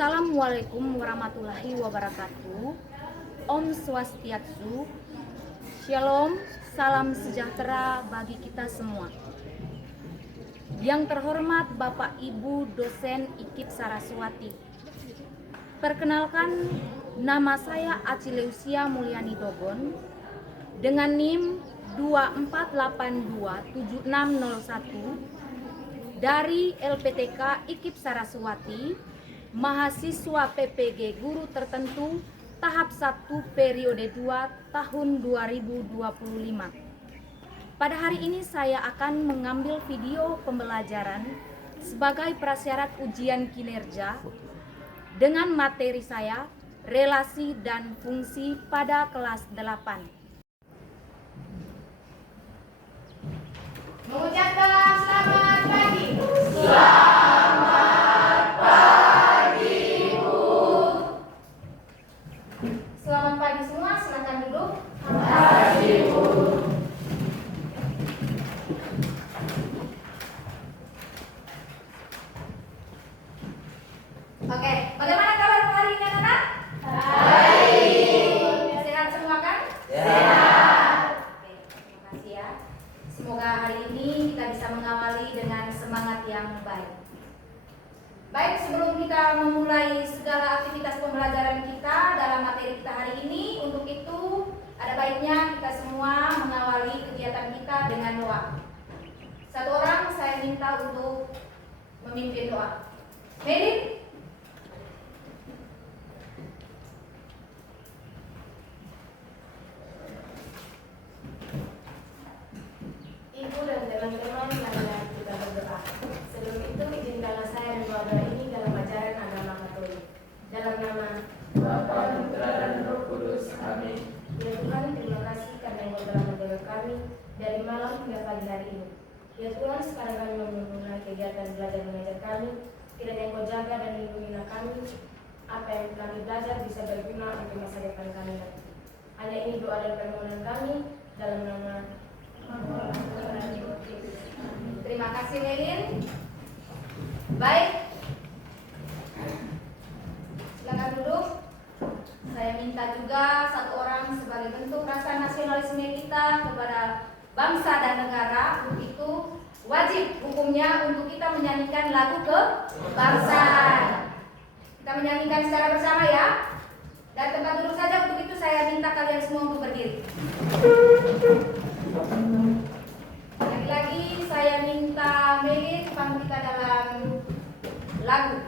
Assalamualaikum warahmatullahi wabarakatuh. Om Swastiastu. Shalom, salam sejahtera bagi kita semua. Yang terhormat Bapak Ibu dosen IKIP Saraswati. Perkenalkan, nama saya Acileusia Mulyani Dogon dengan NIM 24827601 dari LPTK IKIP Saraswati, mahasiswa PPG Guru Tertentu tahap 1 periode 2 tahun 2025. Pada hari ini saya akan mengambil video pembelajaran sebagai prasyarat ujian kinerja dengan materi saya relasi dan fungsi pada kelas 8. Mengucapkan selamat pagi. Selamat pagi semua, silakan duduk. Oke, bagaimana kabar hari ini anak-anak? Baik. Sehat semua kan? Sehat. Oke, terima kasih ya. Semoga hari ini kita bisa mengawali dengan semangat yang baik. Baik, sebelum kita memulai segala aktivitas pembelajaran kita dalam materi kita hari ini, untuk itu ada baiknya kita semua mengawali kegiatan kita dengan doa. Satu orang saya minta untuk memimpin doa. Medin. Ibu dan teman-teman, marilah kita berdoa. Sebelum itu, izinkanlah saya membawa doa ini dalam ajaran agama Katolik. Dalam nama Bapa, Putra, dan Roh Kudus. Amin. Ya Tuhan, terima kasih karena Engkau telah menjaga kami dari malam hingga pagi hari ini. Ya Tuhan, sekarang kami memulai kegiatan belajar mengajar kami. Kiranya Engkau jaga dan lindungilah kami. Apa yang kami belajar bisa berguna untuk masa depan kami nanti. Hanya ini doa dan permohonan kami dalam nama Terima kasih Medin. Baik. Silakan duduk. Saya minta juga satu orang sebagai bentuk rasa nasionalisme kita kepada bangsa dan negara. Untuk itu wajib hukumnya untuk kita menyanyikan lagu kebangsaan. Kita menyanyikan secara bersama ya. Dan tempat duduk saja, untuk itu saya minta kalian semua untuk berdiri. Lagi-lagi saya minta Medin panggil kita dalam lagu.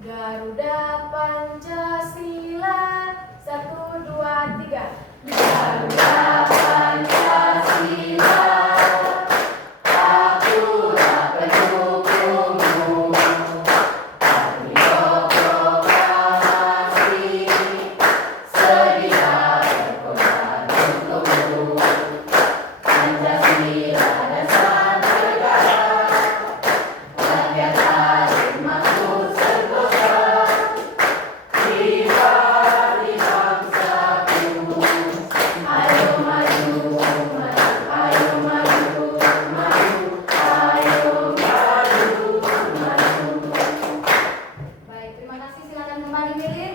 Garuda Pancasila 1, 2, 3. Garuda Pancasila, akulah pendukungmu. Ayo proklamasi, sedia berkorban untukmu. Pancasila dasar negara, rakyat hadir makmur sentosa. Jiwa di bangsaku, ayo maju, maju, ayo maju, maju, ayo maju, maju. Baik, terima kasih. Silakan kembali Medin.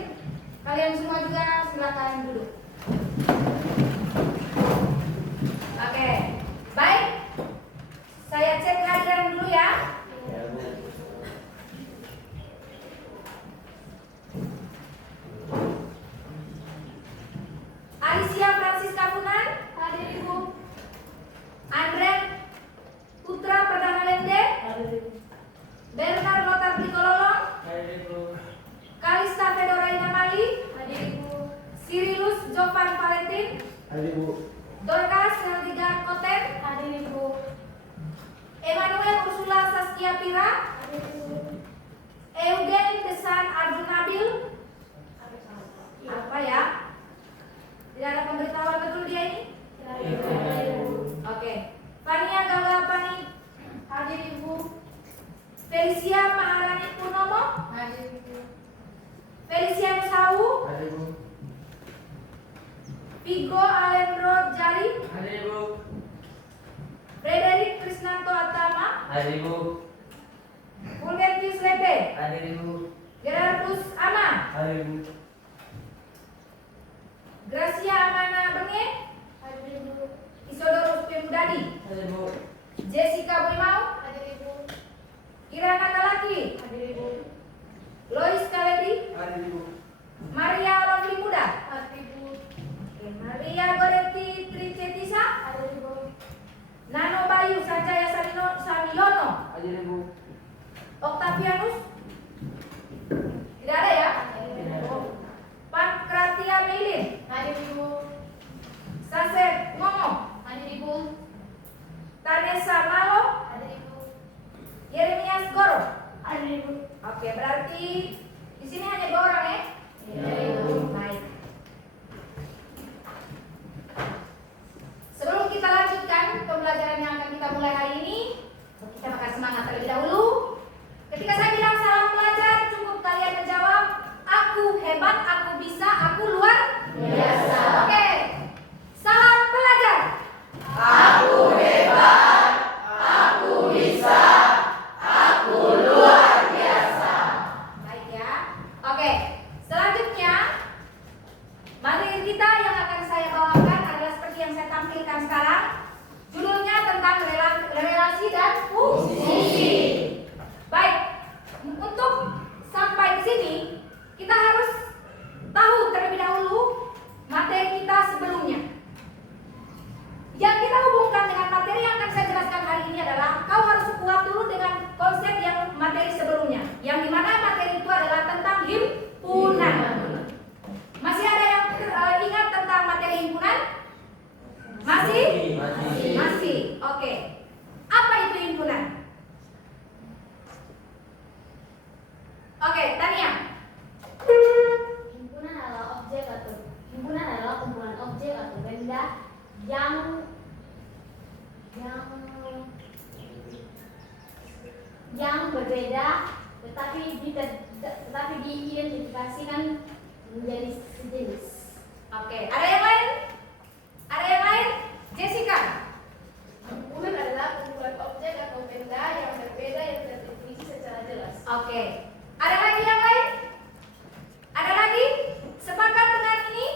Kalian semua juga silakan duduk. Oke, baik. Saya cek kehadiran dulu ya. Ya, Bu. Alicia Francisca Funan, hadir Ibu. Andre Putra Perdana Lende, Bernard Lotar Blikololong, Kalista Fedora Inamali, hadir Ibu. Sirilus Jovan Valentin, Ayo, Bu. Dorcas Heldiga Koten, hadir Ibu. Emmanuel Ursula Saskia Pira, hadir Ibu. Eugen Desan Arjun Nabil, apa ya? Tidak ada pemberitahuan betul dia ini? Oke. Fania Gagalapani, hadir Ibu. Felicia Maharani Purnomo, hadir Ibu. Felicia Nusawu, Ayo, Bu. Vigo Alendro Jari, Ayo, Bu. Frederick Hadir Ibu. Fulgentius Lebe, Hadir Ibu. Gerardus Ama, Hadir Ibu. Gracia Amana Benge, Hadir Ibu. Isodorus Pemdadi, Hadir Ibu. Jessica Boimau, Hadir Ibu. Kirana Kalaki, Hadir Ibu. Lois Kaledi, Hadir Ibu. Maria Lovely Muda, Hadir Ibu. Maria Goretti Tricetisa, Hadir Ibu. Nano Bayu Sanjaya Samiono, Hadir Ibu. Octavianus, tidak ada ya? Hadir Ibu. Pankratia Meilin, Hadir Ibu. Saset Momo, Hadir Ibu. Tanesa Malo, Hadir Ibu. Yeremias Goro. Hadir Ibu. Oke, berarti di sini hanya 2 orang ya? Iya, Ibu. Baik. Sebelum kita lanjutkan pembelajaran yang akan kita mulai hari ini, kita makan semangat terlebih dahulu. Ketika saya bilang salam pelajar, cukup kalian menjawab, aku hebat, aku bisa, aku luar biasa. Oke, salam pelajar. Aku hebat, aku bisa, aku luar biasa. Baik ya. Oke, selanjutnya materi kita yang akan saya bawakan adalah seperti yang saya tampilkan sekarang. Judulnya tentang relasi dan fungsi. Baik, untuk sampai ke sini kita harus tahu terlebih dahulu materi kita sebelumnya. Yang kita hubungkan dengan materi yang akan saya jelaskan hari ini adalah kau harus kuat dulu dengan konsep yang materi sebelumnya, yang dimana materi itu adalah tentang himpunan. Masih ada yang ingat tentang materi himpunan? Masih? Masih. Oke. Apa itu himpunan? Oke, Tania. Himpunan adalah kumpulan objek atau benda yang berbeda tetapi diidentifikasikan menjadi sejenis. Oke, ada yang lain? Ada yang lain? Jessica. Himpunan adalah kumpulan objek atau benda yang berbeda yang terdefinisi secara jelas. Oke. Ada lagi yang lain? Ada lagi? Sepakat dengan ini?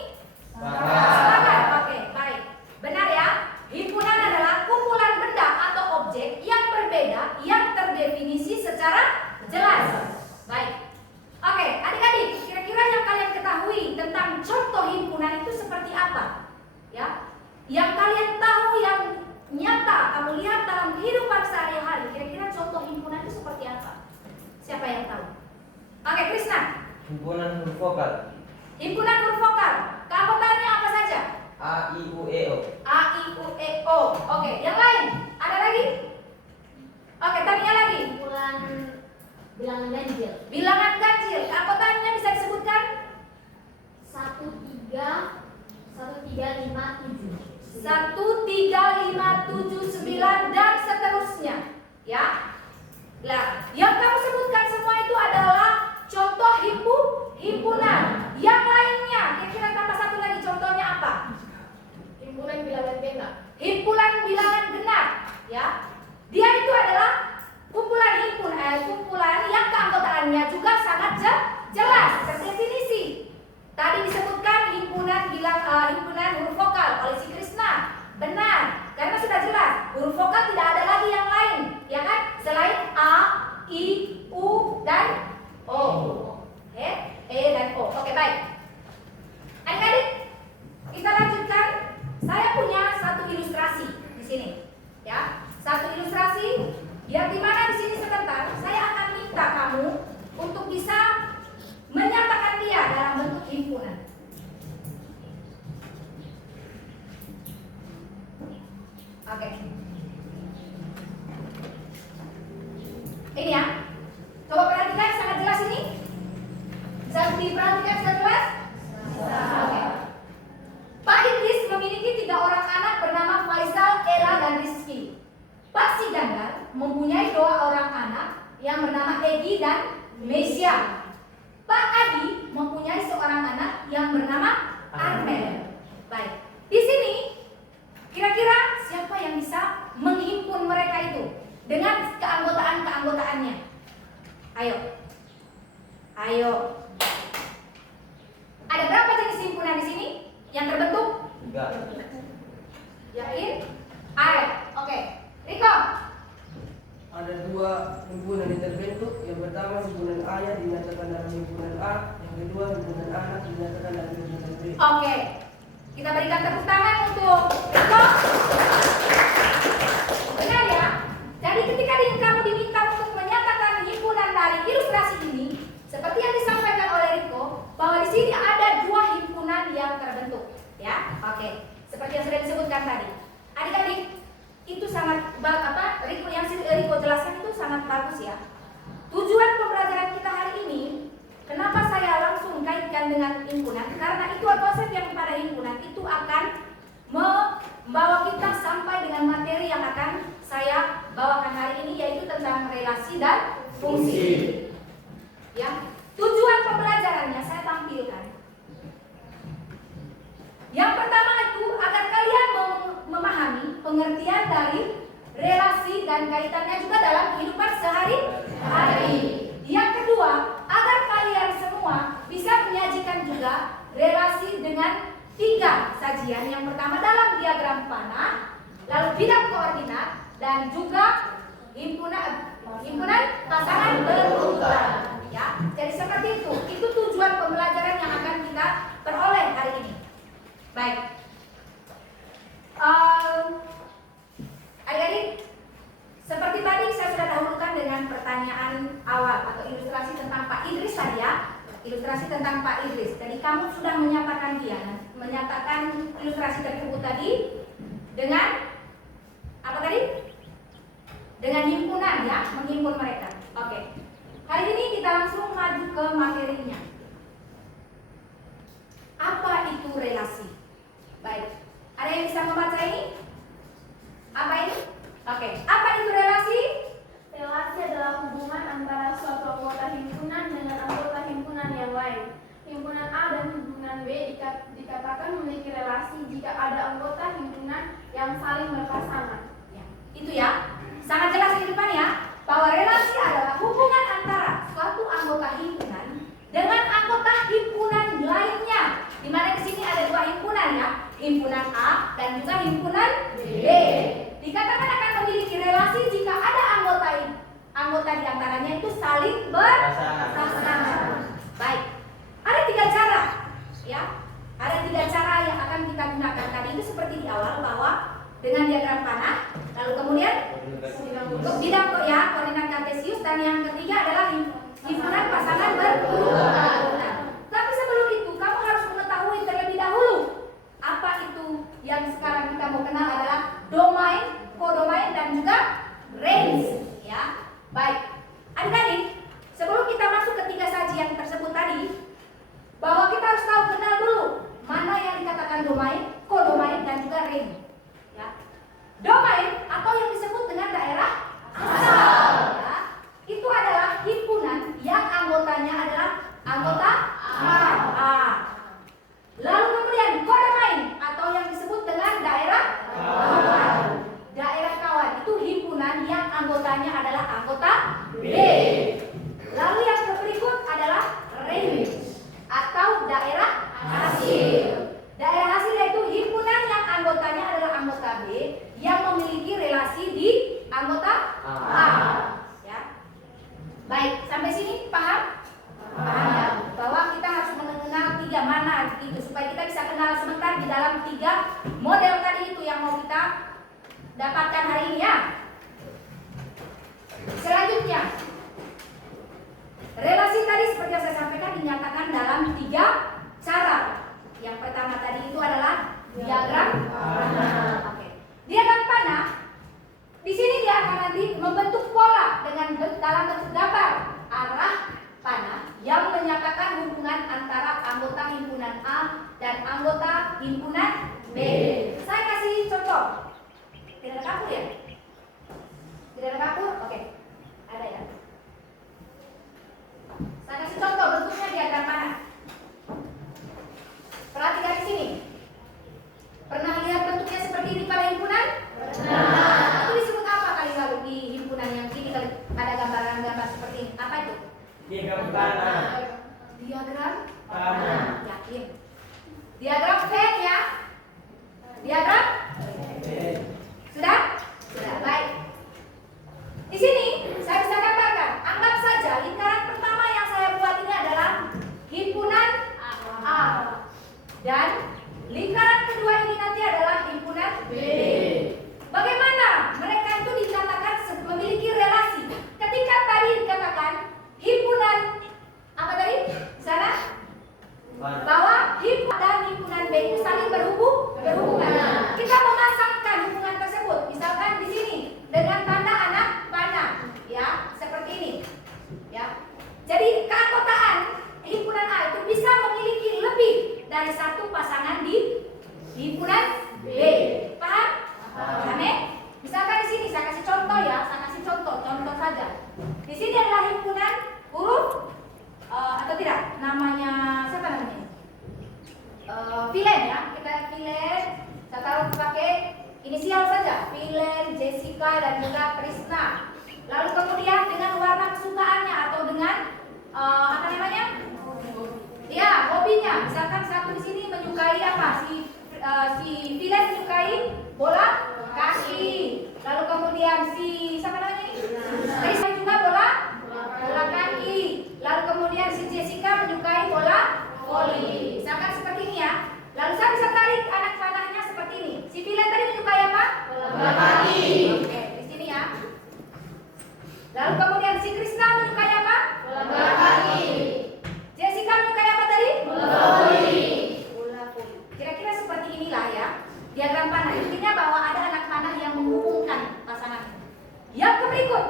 Sepakat. Oke, baik. Benar ya? Himpunan adalah kumpulan benda atau objek yang berbeda yang terdefinisi secara jelas. Baik. Oke, adik-adik, kira-kira yang kalian ketahui tentang contoh himpunan itu seperti apa? Ya. Yang kalian tahu yang nyata kamu lihat dalam kehidupan sehari-hari, kira-kira contoh himpunan itu seperti apa? Siapa yang tahu? Oke, Krisna. Himpunan huruf vokal. Himpunan huruf vokal. Keanggotaannya apa saja? A, I, U, E, O. A, I, U, E, O. Oke, yang lain? Ada lagi? Oke, Tania lagi. Kumpulan bilangan ganjil. Bilangan ganjil. Keanggotaannya bisa disebutkan? 1, 3, 5, 7. 1, 3, 5, 7, 9 dan seterusnya. Ya. Nah, yang kamu sebutkan semua itu adalah contoh himpunan. Yang lainnya, kira-kira tambah satu lagi, contohnya apa? Himpunan bilangan genap. Himpunan bilangan genap, ya. Dia itu adalah kumpulan yang keanggotaannya juga sangat jelas, terdefinisi. Tadi disebutkan himpunan huruf vokal oleh si Krisna. Benar, karena sudah jelas huruf vokal tidak ada lagi yang lain, ya kan? Selain A, I, U dan O. Oke, E dan O. Oke, baik. Adik-adik, kita lanjutkan. Saya punya satu ilustrasi di sini, ya. Satu ilustrasi yang dimana di sini sebentar saya akan minta kamu untuk bisa menyatakan dia dalam bentuk himpunan. Oke. Ini ya. Coba perhatikan, sangat jelas ini. Bisa diperhatikan sangat jelas? Oke. Pak Idris memiliki 3 orang anak bernama Faisal, Era, dan Rizky. Pak Sigandar mempunyai 2 orang anak yang bernama Egi dan Mesia. Pak Adi mempunyai seorang anak yang bernama Armel. Baik. Di sini kira-kira siapa yang bisa menghimpun mereka itu dengan dua himpunan yang terbentuk. Yang pertama himpunan A yang dinyatakan dalam himpunan A, yang kedua himpunan A dinyatakan dalam himpunan B. Oke, kita berikan tepuk tangan untuk Riko. Dengar ya, jadi ketika kamu diminta untuk menyatakan himpunan dari ilustrasi ini, seperti yang disampaikan oleh Riko, bahwa di sini ada dua himpunan yang terbentuk, ya. Oke, seperti yang sudah disebutkan tadi. Adik-adik, itu sangat Riko jelaskan itu sangat bagus ya. Tujuan pembelajaran kita hari ini, kenapa saya langsung kaitkan dengan himpunan? Karena itu konsep yang pada himpunan itu akan membawa kita sampai dengan materi yang akan saya bawakan hari ini, yaitu tentang relasi dan fungsi. Ya, tujuan pembelajarannya saya tampilkan. Yang pertama itu agar kalian memahami pengertian dari relasi dan kaitannya juga dalam kehidupan sehari-hari. Yang kedua, agar kalian semua bisa menyajikan juga relasi dengan 3 sajian. Yang pertama dalam diagram panah, lalu bidang koordinat, dan juga himpunan pasangan berurutan. Ya, jadi seperti itu. Itu tujuan pembelajaran yang akan kita peroleh hari ini. Baik. Adik-adik, seperti tadi saya sudah dahulukan dengan pertanyaan awal atau ilustrasi tentang Pak Idris tadi ya. Ilustrasi tentang Pak Idris. Jadi kamu sudah menyatakan ilustrasi tersebut tadi dengan apa tadi? Dengan himpunan ya, menghimpun mereka. Oke. Hari ini kita langsung maju ke materinya. Apa itu relasi? Baik. Ada yang bisa membaca ini? Apa ini? Oke. Apa itu relasi? Relasi adalah hubungan antara suatu anggota himpunan dengan anggota himpunan yang lain. Himpunan A dan himpunan B dikatakan memiliki relasi jika ada anggota himpunan yang saling berpasangan. Ya, itu ya. Sangat jelas di depan ya, bahwa relasi adalah hubungan antara suatu anggota himpunan dengan anggota himpunan lainnya. Di mana di sini ada 2 himpunan ya, himpunan A dan juga himpunan B. Dikatakan akan memiliki relasi jika ada anggota di antaranya itu saling berpasangan. Baik. Ada 3 cara ya. Ada 3 cara yang akan kita gunakan. Tadi itu seperti di awal bahwa dengan diagram panah, lalu kemudian bidang koordinat kartesius, dan yang ketiga adalah himpunan pasangan berurutan. Tapi sebelum itu kamu harus mengetahui terlebih dahulu apa itu yang sekarang kita mau kenal adalah domain, kodomain, dan juga range ya. Baik, adik-adik, sebelum kita masuk ke 3 sajian tersebut tadi, bahwa kita harus tahu kenal dulu mana yang dikatakan domain, kodomain, dan juga range ya. Domain atau yang disebut dengan daerah asal ya, itu adalah himpunan yang anggotanya adalah anggota A. Lalu kemudian kodomain atau yang disebut dengan daerah kawan. Daerah kawan itu himpunan yang anggotanya adalah anggota B. Lalu yang berikut adalah range atau daerah hasil. Daerah hasil yaitu himpunan yang anggotanya adalah anggota B yang memiliki relasi di anggota A. Ya. Baik, sampai sini paham? Paham ya? Bahwa kita harus mengenal 3 mana itu supaya kita bisa kenal sebentar di dalam 3 model tadi itu yang mau kita dapatkan hari ini ya. Selanjutnya, relasi tadi seperti yang saya sampaikan dinyatakan dalam 3 cara. Yang pertama tadi itu adalah diagram panah. Oke. Diagram panah di sini dia akan nanti membentuk pola dengan dalam bentuk gambar arah panah yang menyatakan hubungan antara anggota himpunan A dan anggota himpunan B. Saya kasih contoh. Tidak ada kapur ya? Tidak ada kapur? Oke. Ada ya. Saya kasih contoh bentuknya diagram panah. Perhatikan di sini. Pernah lihat bentuknya seperti ini pada himpunan? Pernah. Itu disebut apa kali lalu di himpunan yang ini kali ada gambaran-gambar seperti ini? Apa itu? Diagram panah. Diagram Panah. Yakin. Diagram Venn ya. Diagram? Sudah? Sudah. Baik. Di sini saya dan juga Krishna. Lalu kemudian dengan warna kesukaannya atau dengan apa namanya? Ya, hobinya. Misalkan satu di sini menyukai apa? Si Vilen menyukai bola kaki. Lalu kemudian si siapa namanya ini? Krishna juga bola kaki. Lalu kemudian si Jessica menyukai bola voli. Misalkan seperti ini ya. Lalu saya bisa tarik anak panahnya seperti ini. Si Vilen tadi menyukai apa? Bola kaki. Oke, di sini ya. Lalu kemudian si Krishna menyukai apa? Bola kaki. Jessica menyukai apa tadi? Bola voli. Kira-kira seperti inilah ya diagram panah. Intinya bahwa ada anak panah yang menghubungkan pasangan. Yang berikut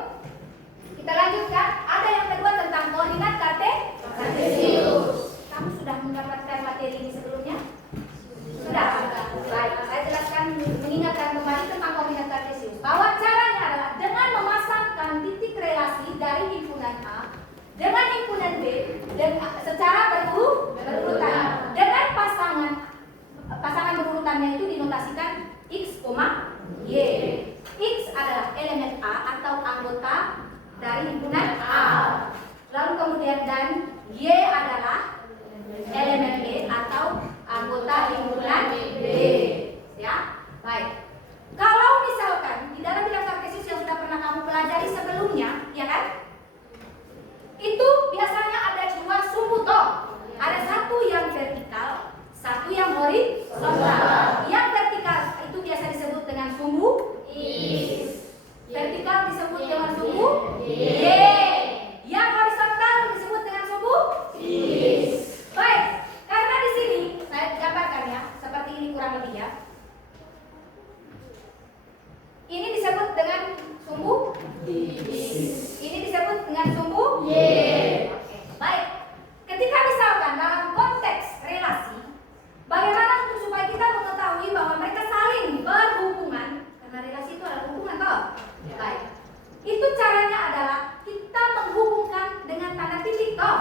kita lanjutkan. Ada yang kedua tentang koordinat Kartesius. Kamu sudah mendapatkan materi ini sebelumnya? Sudah. Baik, saya jelaskan mengingatkan kembali tentang koordinat Kartesius. Bahwa caranya adalah dengan memasangkan titik relasi dari himpunan A dengan himpunan B dan secara berurutan. Dengan pasangan berurutannya itu dinotasikan X, Y. X adalah elemen A atau anggota dari himpunan A. Lalu kemudian dan Y adalah elemen B atau anggota himpunan B. Ya, baik. Kalau misalkan di dalam bilangan Kartesius yang sudah pernah kamu pelajari sebelumnya, ya kan? Itu biasanya ada dua sumbu toh. Ada satu yang vertikal, satu yang horizontal. Yang vertikal itu biasa disebut dengan sumbu X. Vertikal disebut dengan sumbu Y. Yang horizontal disebut dengan sumbu X. Baik, karena di sini saya gambarkan ya, seperti ini kurang lebih ya. Ini disebut dengan sumbu X. Ini disebut dengan sumbu Y. Oke, baik. Ketika misalkan dalam konteks relasi, bagaimana untuk supaya kita mengetahui bahwa mereka saling berhubungan? Karena relasi itu adalah hubungan toh. Baik. Itu caranya adalah kita menghubungkan dengan tanda titik toh.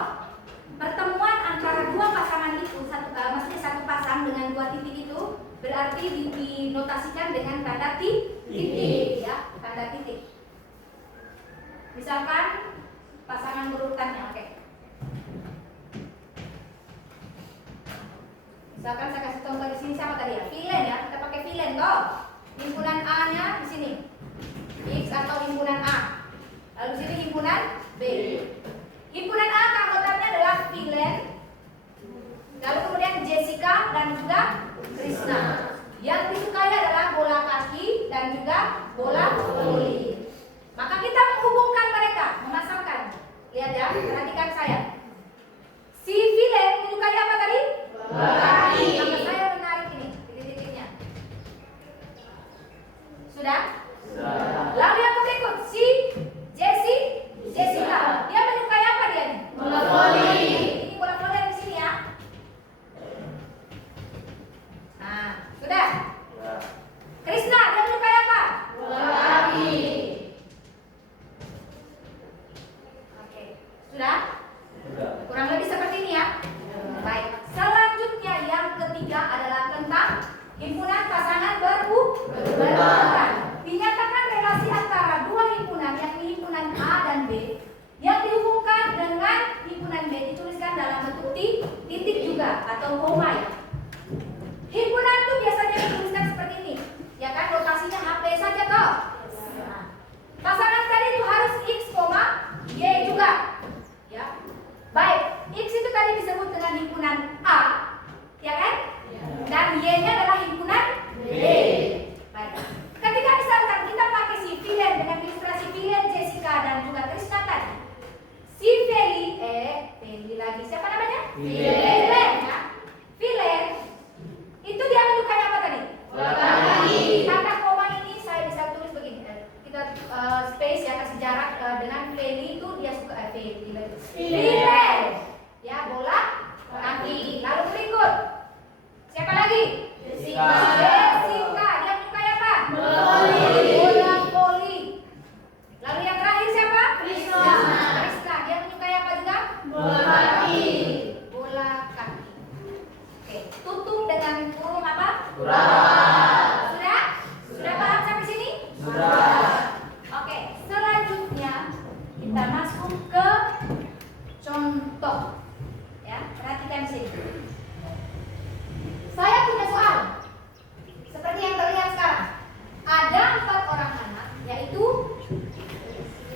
Pertemuan antara dua pasangan itu maksudnya satu pasang dengan dua titik itu berarti dinotasikan dengan tanda titik ya, tanda titik. Misalkan pasangan berurutannya, oke. Misalkan saya kasih contoh di sini siapa tadi ya? Vilen ya, kita pakai Vilen toh. Himpunan A-nya di sini. X atau himpunan A. Lalu di sini himpunan B. Himpunan A anggotanya adalah Vilen. Lalu kemudian Jessica dan juga Krishna. Yang disukai adalah bola kaki dan juga bola voli. Maka kita menghubungkan mereka, memasangkan. Lihat ya, perhatikan saya. Si Vilen menyukai apa tadi? Bola kaki. Maka saya menarik ini, titik-titiknya. Sudah? Sudah. Lalu yang berikut, si Jessica. Dia menyukai apa dia nih? Bola voli. Ini bola voli di sini ya. Nah, sudah. Krishna, dia menyukai apa? Bola kaki. Oke, sudah? Kurang lebih seperti ini ya. Baik. Selanjutnya yang ketiga adalah tentang himpunan pasangan berurutan. Dinyatakan relasi antara dua himpunan, yakni himpunan A dan B, yang dihubungkan dengan himpunan B dituliskan dalam bentuk titik juga atau koma ya. Himpunan itu biasanya dituliskan seperti ini, ya kan? Rotasinya HP saja toh. Nah, pasangan tadi itu harus X, Y juga, ya. Baik, X itu tadi disebut dengan himpunan A, ya kan? Dan Y-nya adalah himpunan B. Baik. Ketika misalkan kita pakai si Vilen dengan ilustrasi Vilen, Jessica dan juga Krishna tadi, si Feli lagi siapa namanya? Vilen ya. Vilen itu dia menyukai apa tadi? Bola kaki. Kata koma ini saya bisa tulis begini. Kita space ya, kasih jarak dengan Feli itu dia suka Vilen. Ya, bola kaki. Lalu berikut. Siapa lagi? Jessica. Dia menyukai apa? Bola voli. Lalu yang terakhir siapa? Krishna. Dia menyukai apa juga? Bola kaki. Oke, tutup dengan kurung apa? Sudah? Sudah paham sampai sini? Sudah.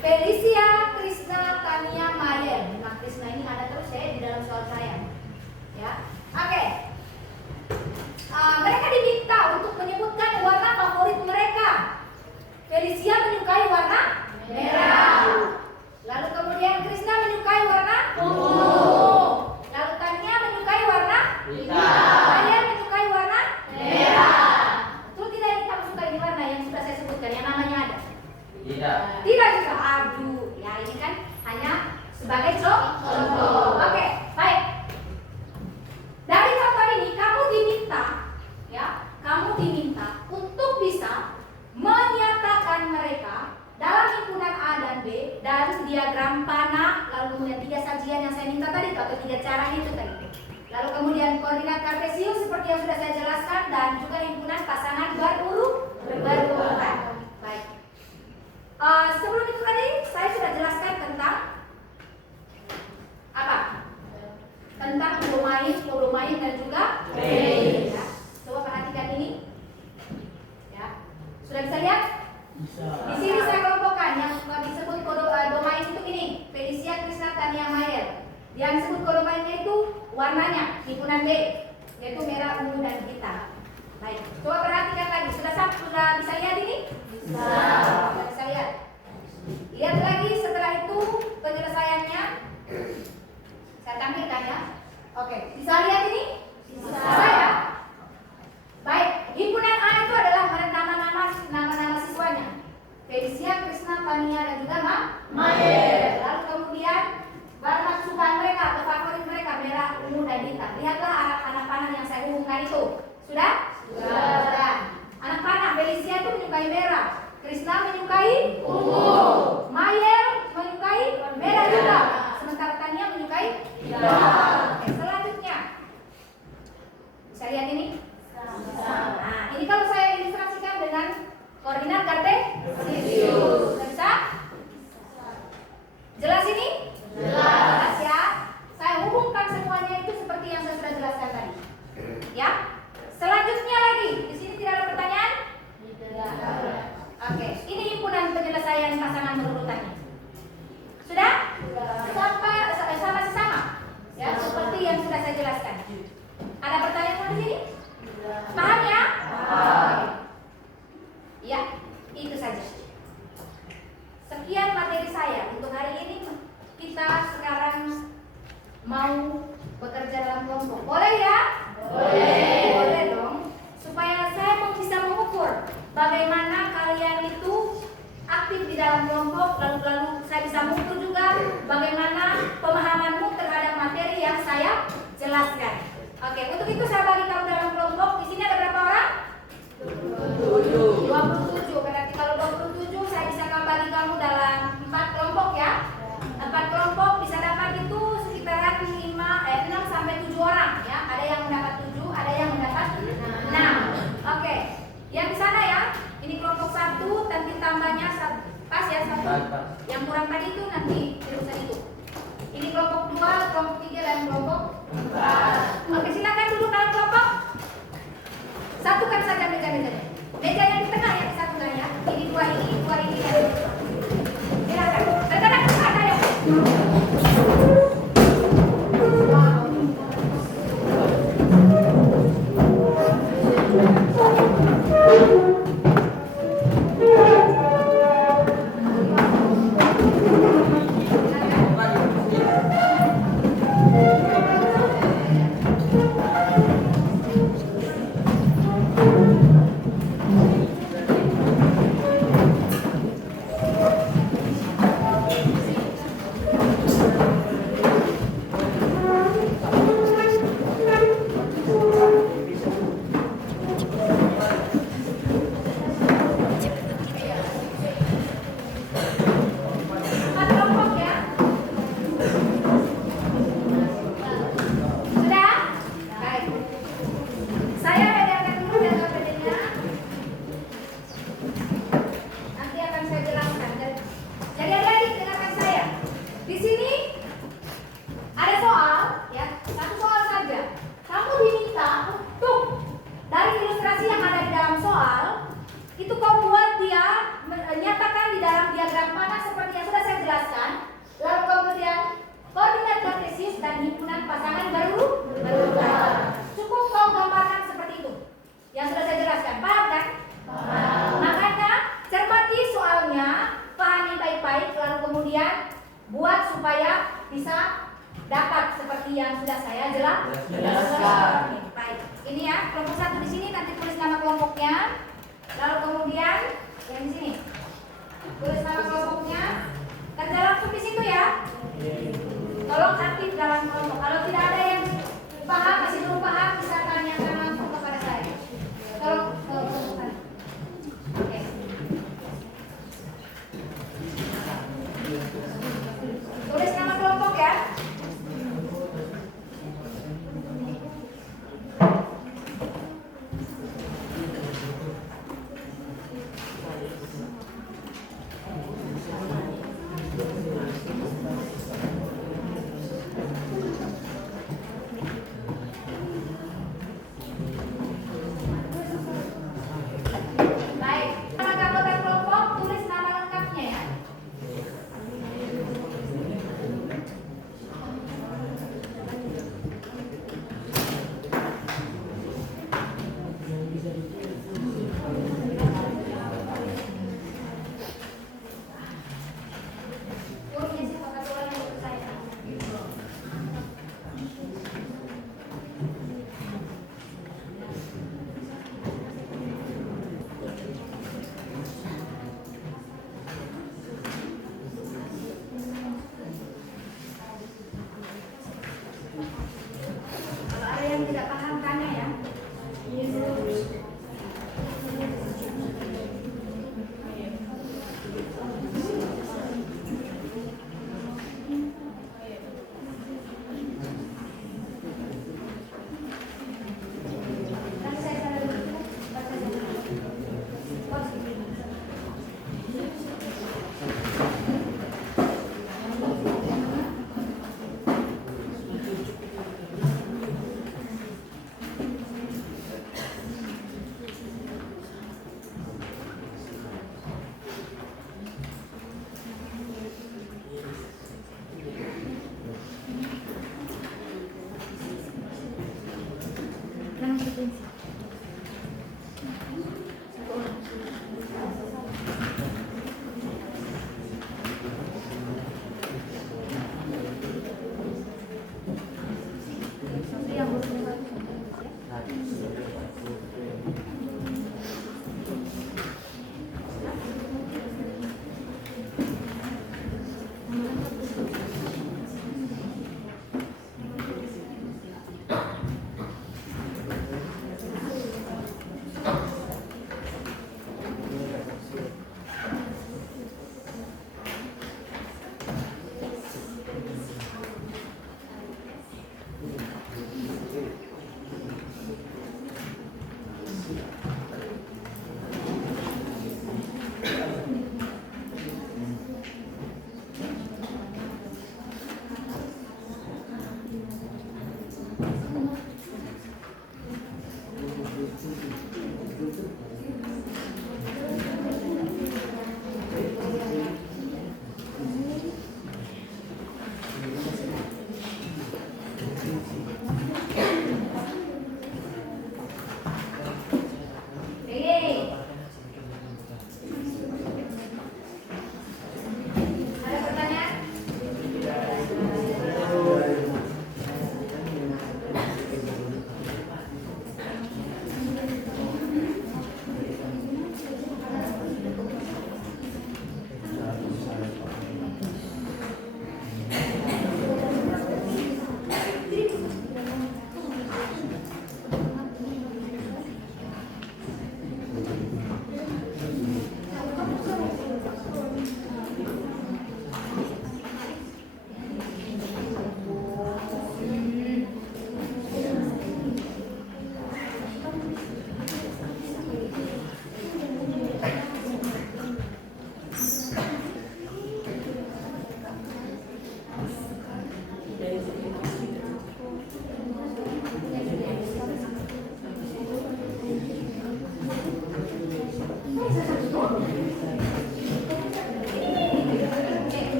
Felicia Krisna Tania Mayer. Nah, Krisna ini ada terus ya di dalam soal saya. Ya, oke. Mereka diminta untuk menyebutkan warna favorit mereka. Felicia menyukai warna merah. Lalu kemudian Krisna menyukai warna ungu. Lalu Tania menyukai warna hitam. Mayer menyukai warna merah. Betul tidak ini kamu suka ini warna yang sudah saya sebutkan yang namanya ada? Tidak. Tidak juga. Aduh, ya ini kan hanya sebagai contoh. Oke, baik. Dari contoh ini kamu diminta untuk bisa menyatakan mereka dalam himpunan A dan B dan diagram panah, lalu kemudian 3 sajian yang saya minta tadi atau 3 cara itu tadi. Lalu kemudian koordinat kartesius seperti yang sudah saya jelaskan dan juga himpunan pasangan berurutan. Baik. Sebelum itu tadi saya sudah jelaskan tentang apa? Tentang domain dan juga range. Ya. Coba perhatikan ini. Ya. Sudah bisa lihat? Bisa. Di sini saya kelompokkan yang disebut domain itu ini, Felicia Krisna Tania Mayer. Yang disebut domainnya itu warnanya himpunan B, yaitu merah, ungu dan hitam. Baik. Coba perhatikan lagi. Sudah bisa lihat ini? Bisa. Sudah bisa lihat. Lihat lagi setelah itu penyelesaiannya. Saya tampilkan ya. Oke, bisa lihat ini? Bisa. Saya. Baik, himpunan A itu adalah nama-nama siswanya. Felicia Krisna Tania dan juga Mayer. Lalu kemudian warna kesukaan mereka atau favorit mereka merah, ungu dan hitam. Lihatlah anak panah yang saya hubungkan itu. Sudah? Sudah. Anak panah Felicia itu menyukai merah. Krisna menyukai ungu. Mayer menyukai merah juga. Sementara Tania menyukai hitam. Oke, selanjutnya. Bisa lihat ini? Bisa. Nah, ini kalau saya ilustrasikan dengan koordinat kartesius. Sudah bisa? Jelas ini? Jelas ya. Saya hubungkan semuanya itu seperti yang saya sudah jelaskan tadi. Ya. Selanjutnya lagi, di sini tidak ada pertanyaan? Tidak. Oke, ini himpunan penyelesaian pasangan berurutannya. Sudah? Sama. Ya, seperti yang sudah saya jelaskan. Ada pertanyaan sampai sini? Paham ya? Ya, itu saja. Sekian materi saya untuk hari ini. Kita sekarang mau bekerja dalam kelompok. Boleh ya? Boleh dong. Supaya saya bisa mengukur bagaimana kalian itu aktif di dalam kelompok, lalu saya bisa mengukur juga bagaimana pemahamanmu terhadap materi yang saya jelaskan. Oke, untuk itu saya bagi kamu dalam kelompok. Di sini ada berapa orang? 27. Berarti kalau 27 saya bisa bagi kamu dalam 4 kelompok ya. 4 kelompok bisa dapat itu sekitaran 6 sampai 7 orang ya. Ada yang mendapat 7, ada yang mendapat 6. Oke. Yang di sana ya, ini kelompok 1 nanti tambahnya pas ya 1. Yang kurang tadi itu nanti terusan itu. Ini kelompok 2, kelompok 3 dan kelompok 4. Oke, silakan duduk dalam kelompok. Satukan saja meja-mejanya. Meja yang di tengah yang disatukan ya. Ini dua ini dan ini. Silakan. Bergerak ke sana ya. kemudian buat supaya bisa dapat seperti yang sudah saya jelaskan. Oke, baik. Ini ya, kelompok 1 di sini nanti tulis nama kelompoknya. Lalu kemudian yang di sini tulis nama kelompoknya. Kerja langsung di situ ya. Tolong aktif dalam kelompok. Kalau tidak ada yang paham, masih belum paham, bisa tanyakan langsung kepada saya. Tolong kelompokkan. Oke. Tulis nama kelompok ya.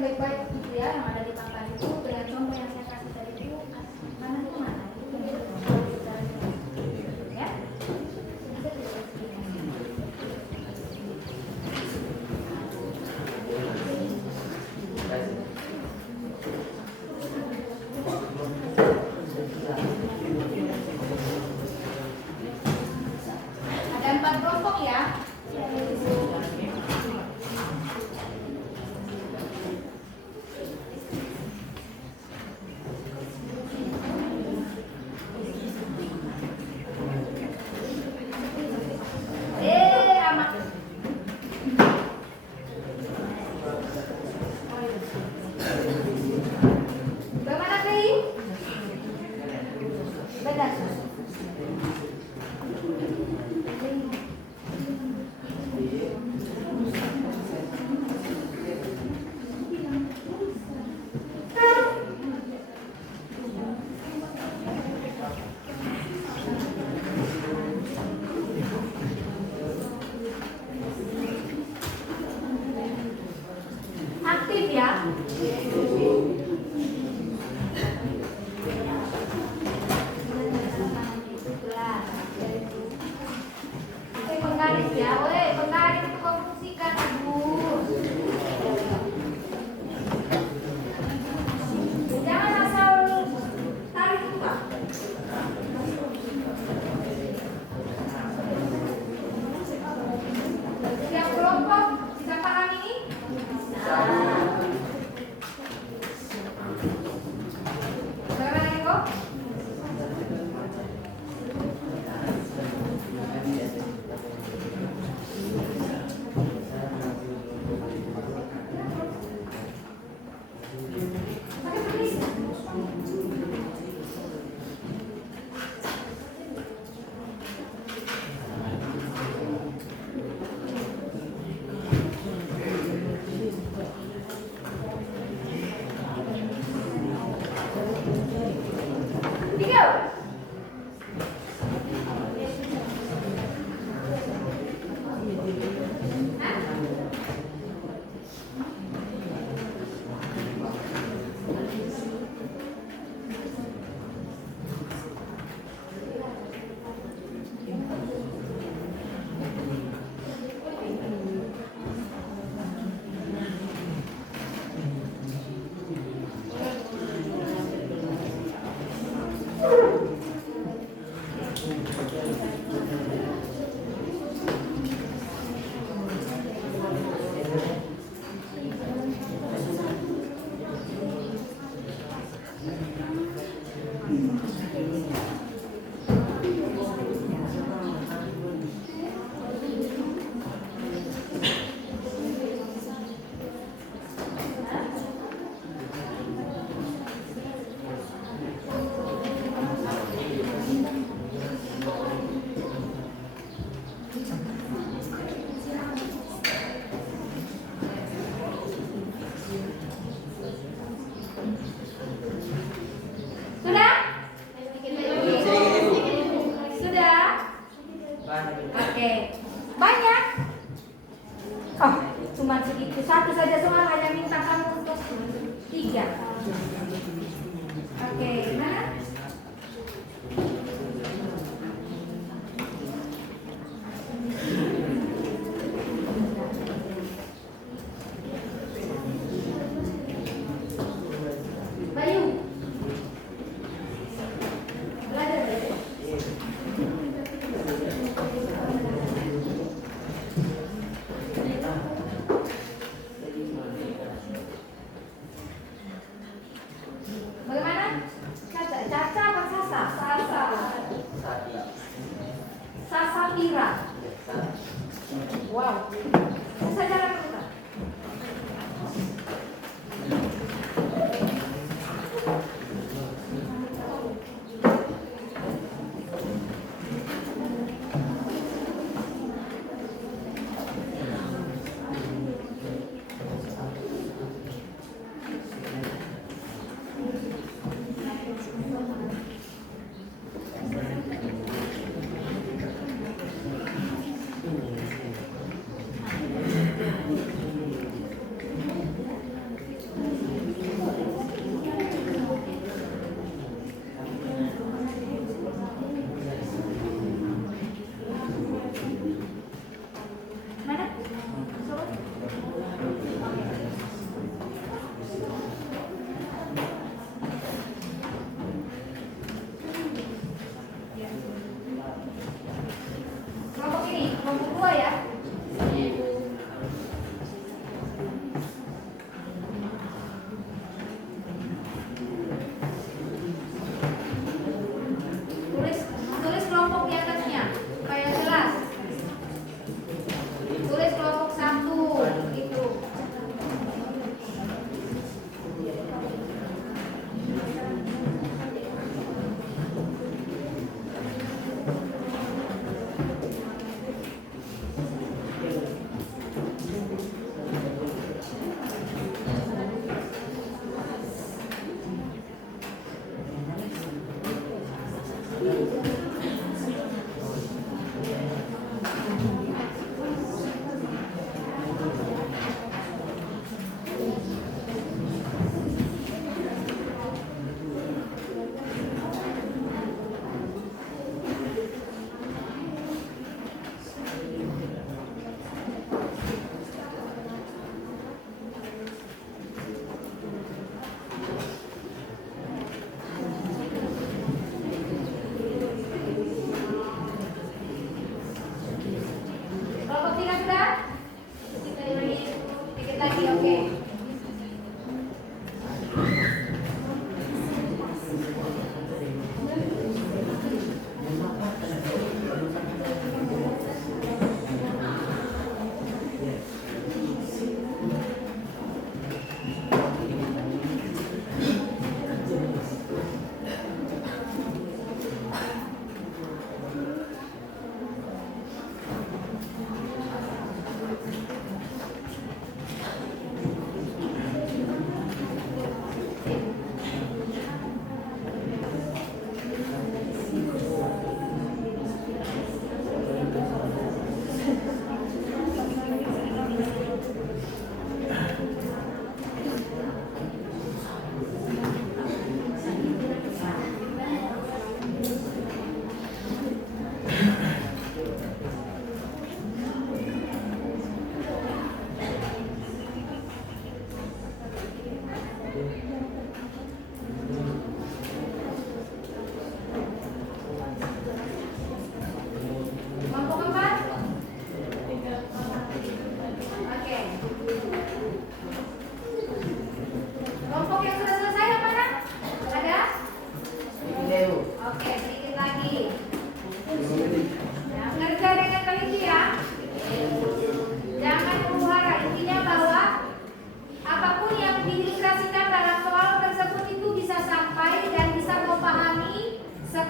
yang baik-baik gitu ya, yang ada di papan itu dengan contoh yang saya kasih tadi itu mana itu mana ya. Ada 4 kelompok ya. Amat. Bagaimana Kei? Benar. Aktif ya. Oke, penggaris ya. Oleh penggaris itu kau fungsikan, Ibu. Jangan asal tarik itu, Pak. Setiap kelompok bisa paham ini? Bagaimana Eko? Pakai tulis. Tiga. Hah?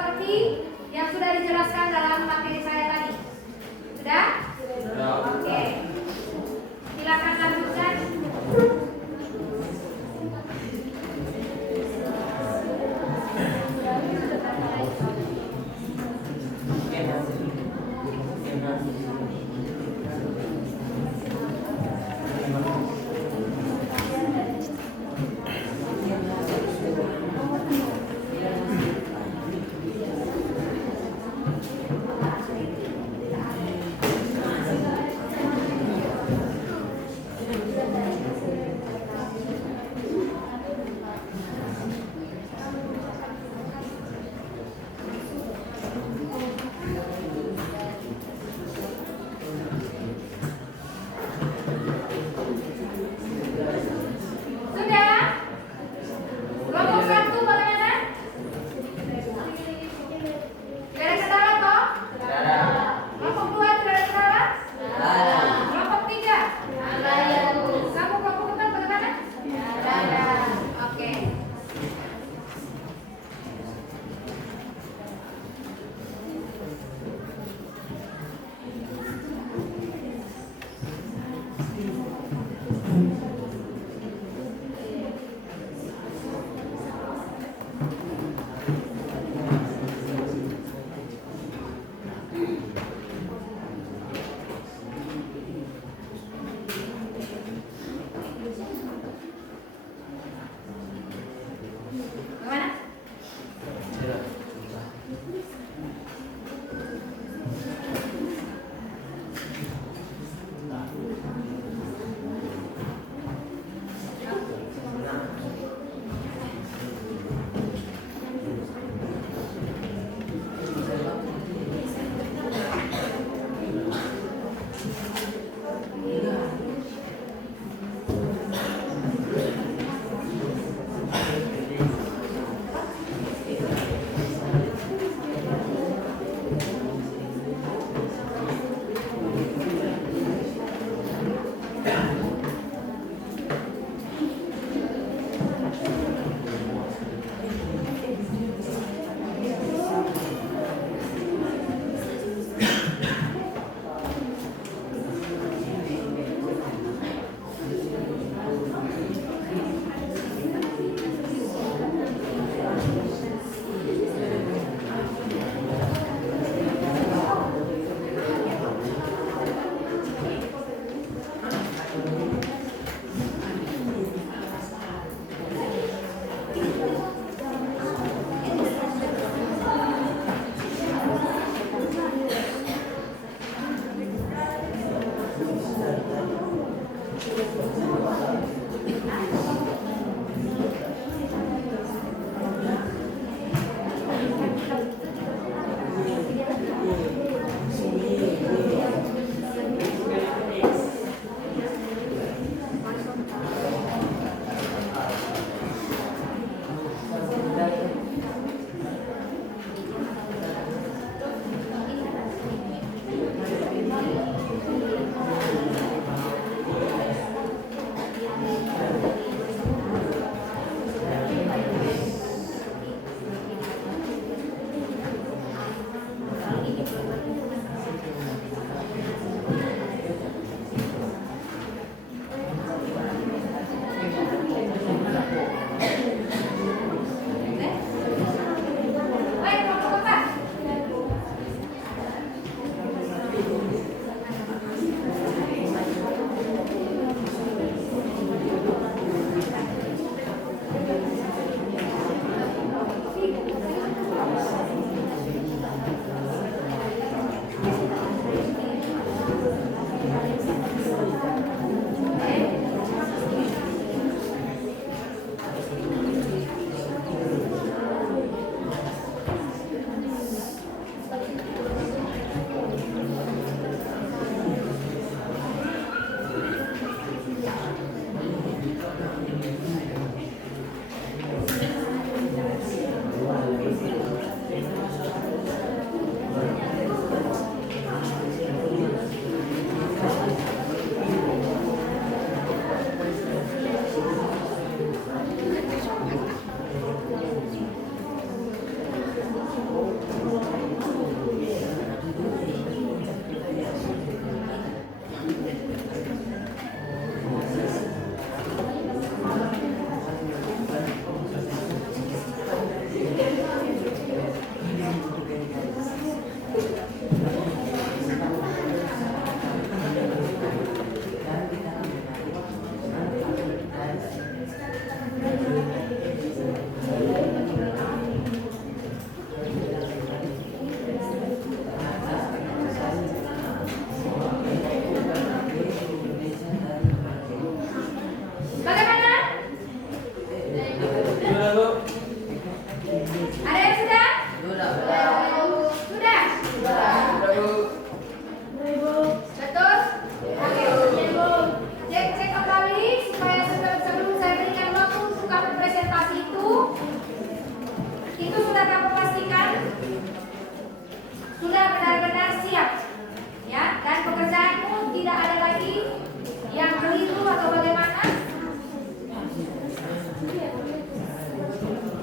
seperti yang sudah dijelaskan dalam materi saya tadi. Sudah? Oke. Silakan lanjutkan.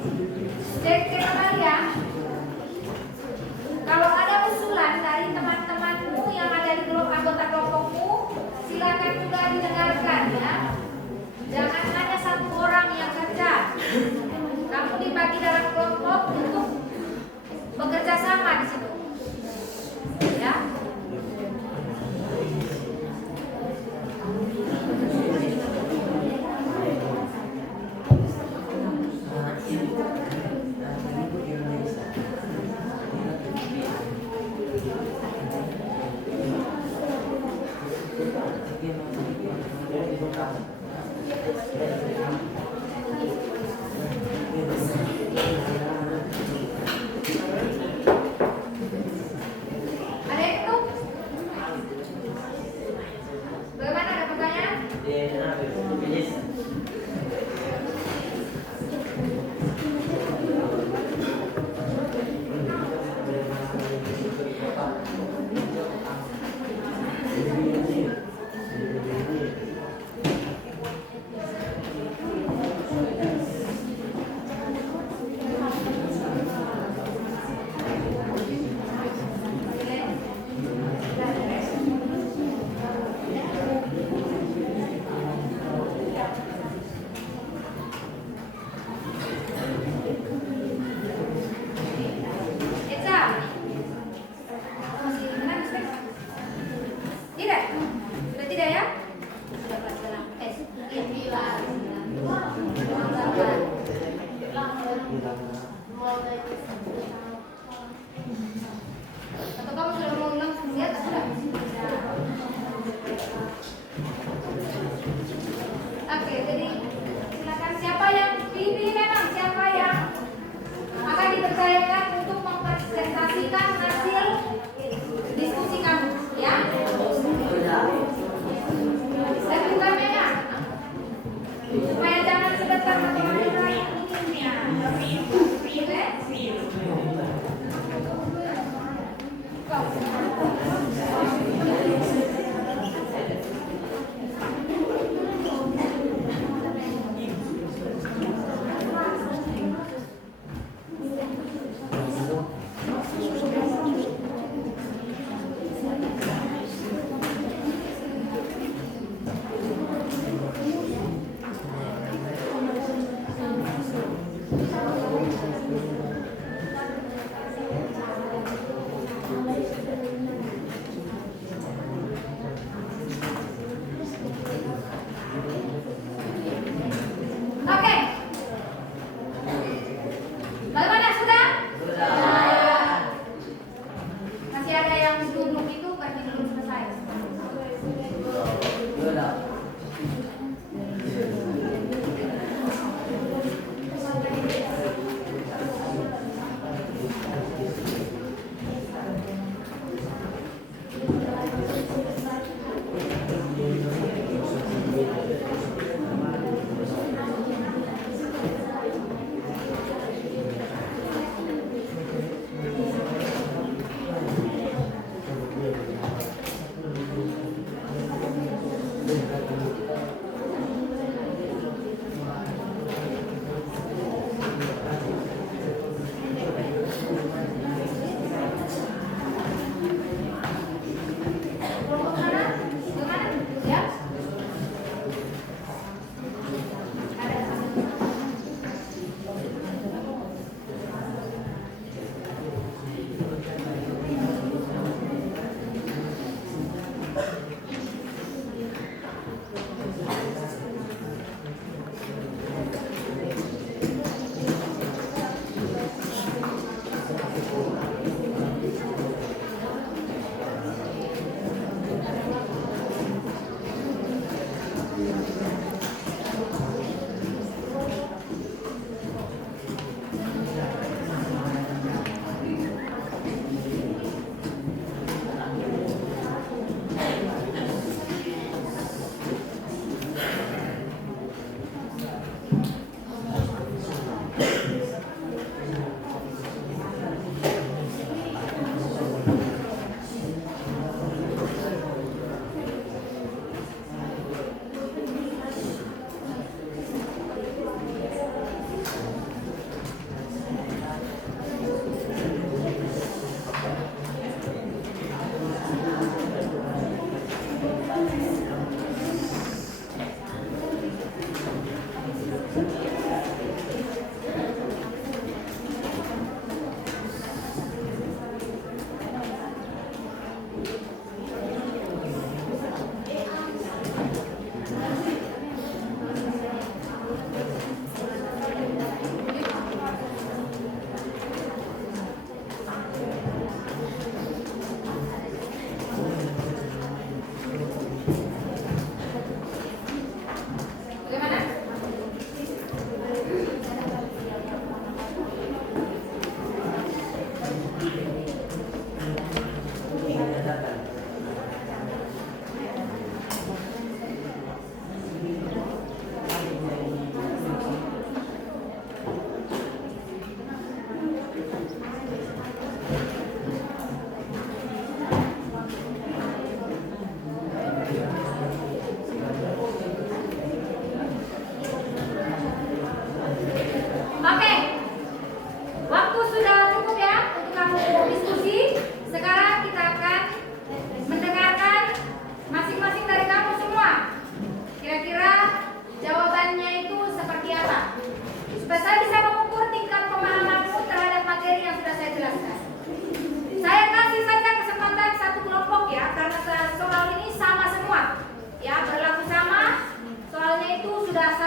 Cek kembali ya. Kalau ada usulan dari teman-temanmu yang ada di anggota kelompokmu, silakan juga didengarkan ya. Jangan hanya satu orang yang kerja. Kamu dibagi dalam kelompok untuk bekerja sama di situ. Ya. Ada yang itu? Bagaimana, ada pertanyaan? Eca, masih menangis kan? Tidak? Sudah tidak ya? Sudah pelajaran S. Iya. Atau kamu sudah mau langsung lihat atau sudah? Oke, jadi silakan siapa yang pilih memang siapa yang akan dipercayakan untuk mempresentasikan hasil diskusi kamu, ya? Dan bukan memang supaya jangan sebentar bermain lagi ya. Oke?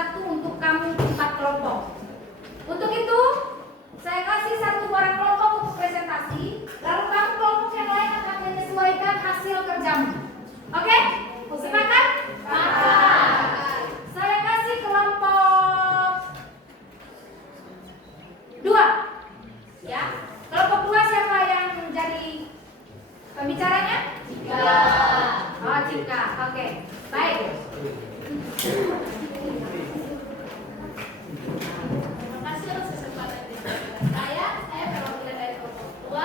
satu untuk kamu 4 kelompok. Untuk itu, saya kasih 1 orang kelompok untuk presentasi, lalu kamu kelompok yang lain akan menyesuaikan hasil kerjamu. Oke? Sepakat? Saya kasih kelompok 2. Ya. Kelompok 2 siapa yang menjadi pembicaranya? Cika. Oh, Cika. Oke. Baik. Terima kasih atas kesempatan ini. Saya perwakilan dari kelompok 2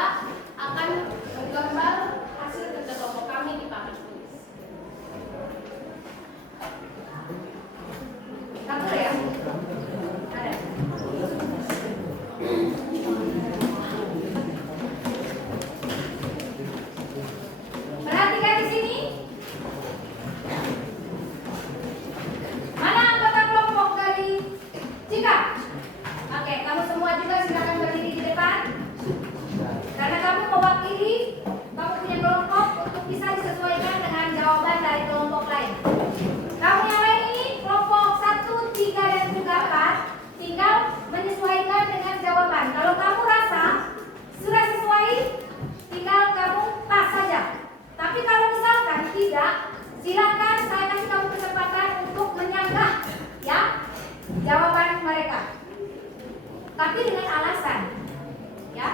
akan menggambar hasil kerja kelompok kami di papan tulis. Satu ya. Ada. Perhatikan di sini. Mana anggota kelompok dari Cika? Oke, kamu semua juga silakan berdiri di depan. Karena kamu mewakili, kamu punya kelompok untuk bisa disesuaikan dengan jawaban dari kelompok lain. Kamu yang lain ini kelompok 1, 3, dan juga 4 tinggal menyesuaikan dengan jawaban. Kalau kamu rasa sudah sesuai, tinggal kamu pas saja. Tapi kalau misalkan tidak, silakan saya kasih kamu kesempatan untuk menyanggah ya jawaban mereka. Tapi dengan alasan ya.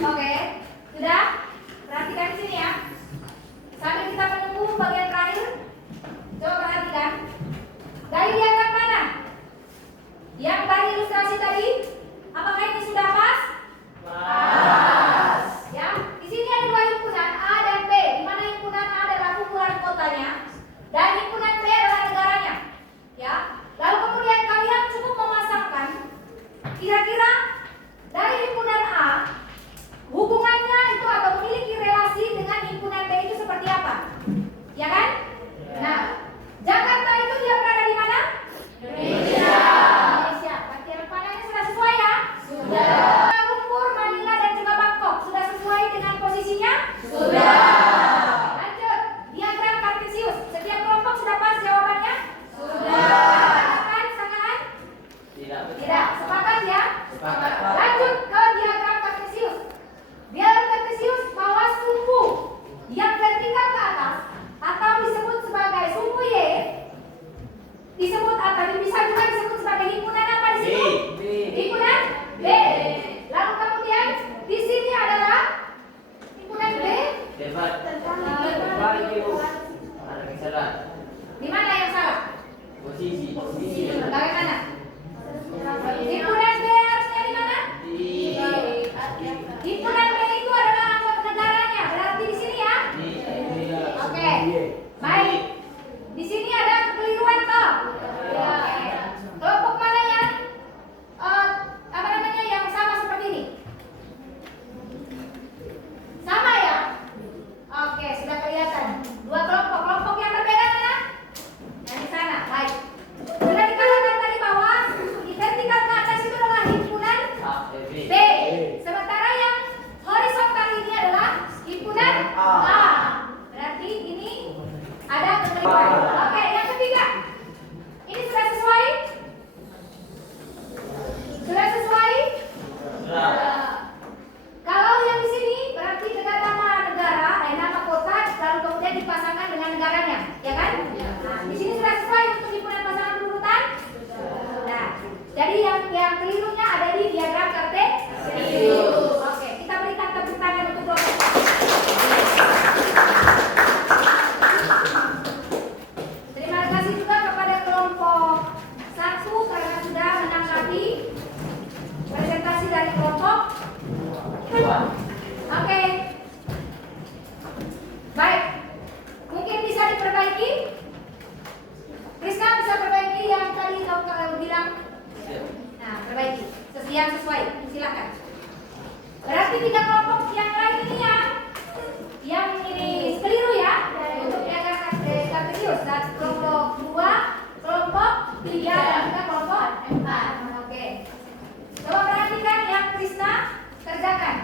Oke, sudah? Perhatikan di sini ya. Sambil kita menunggu bagian terakhir, coba perhatikan. Dari diagram mana? Yang dari ilustrasi tadi, apakah ini sudah pas? Pas. Ya, di sini ada dua himpunan A dan B, di mana himpunan A adalah kumpulan kotanya dan himpunan B adalah negaranya. Ya, lalu kemudian kalian cukup memasangkan kira-kira dari himpunan A hubungannya itu atau memiliki relasi dengan himpunan B itu seperti apa? Ya kan? Nah, Jakarta itu dia berada di mana? Indonesia. Berarti yang panahnya sudah sesuai ya? Sudah. Kuala Lumpur, Manila dan juga Bangkok sudah sesuai dengan posisinya? Sudah. Lanjut, diagram Kartesius. Setiap kelompok sudah pas jawabannya? Sudah. Sangat? Tidak. Sepakat ya? Sepakat. Lanjut ke diagram Kartesius. Diagram Kartesius bahwa sumbu yang vertikal ke atas atau disebut sebagai sumbu Y disebut atau bisa juga disebut sebagai himpunan apa di situ? B. Himpunan B. Lalu kemudian di sini adalah himpunan B. Debat. Ada kesalahan. Di mana yang salah? Posisi. Bagaimana? Himpunan B harusnya di mana? Himpunan B itu adalah anggota negaranya. Berarti di sini ya. Oke. Baik. Di sini ada kekeliruan toh. Oke. Kelompok mana yang apa namanya yang sama seperti ini? Sama ya? Oke, sudah kelihatan. Dua kelompok. Kelompok yang berbeda mana? Yang di sana. Baik. Sudah dikatakan tadi bahwa di vertikal ke atas itu adalah himpunan B. Sementara yang horizontal ini adalah himpunan A. Berarti ini ada kekeliruan. Oke, yang ketiga. Ini sudah sesuai? Sudah sesuai? Kalau yang di sini berarti dengan nama negara, nama kota, lalu kemudian dipasangkan dengan negaranya, ya kan? Nah, di sini sudah sesuai untuk himpunan pasangan berurutan? Nah, jadi yang kelirunya ada di diagram Kartesius. Oke, kita berikan tepuk tangan untuk kelompok. Terima kasih juga kepada kelompok 1 karena sudah menanggapi presentasi dari kelompok 2. Oke. Baik. Mungkin bisa diperbaiki. Krisna bisa perbaiki yang tadi kau bilang. Nah, perbaiki. Yang sesuai. Silakan. Berarti 3 kelompok yang lain ini yang ini keliru ya. Untuk diagram Kartesius. Kelompok 2, kelompok 3 dan juga kelompok 4. Oke. Coba perhatikan yang Krisna kerjakan.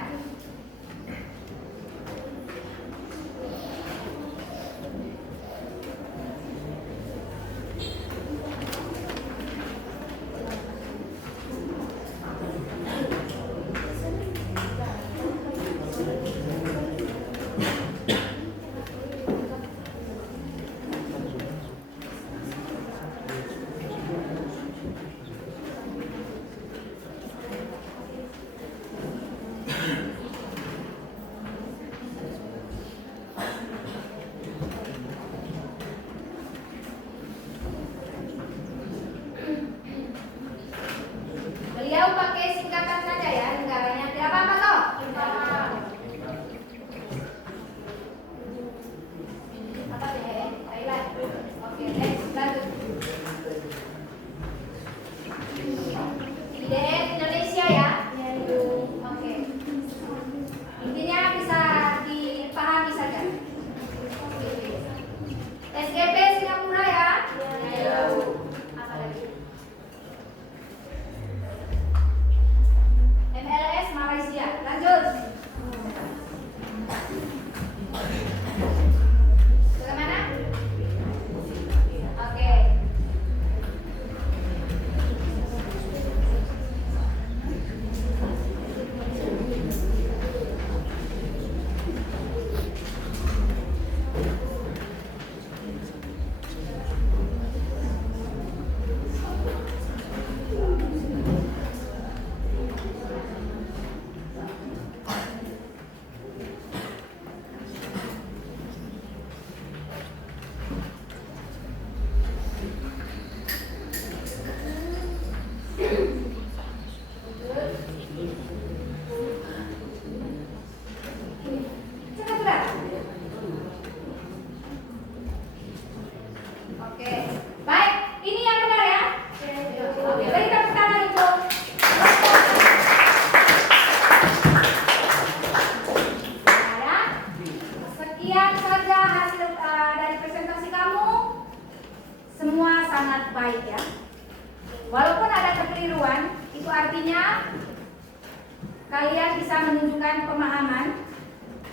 menunjukkan pemahaman,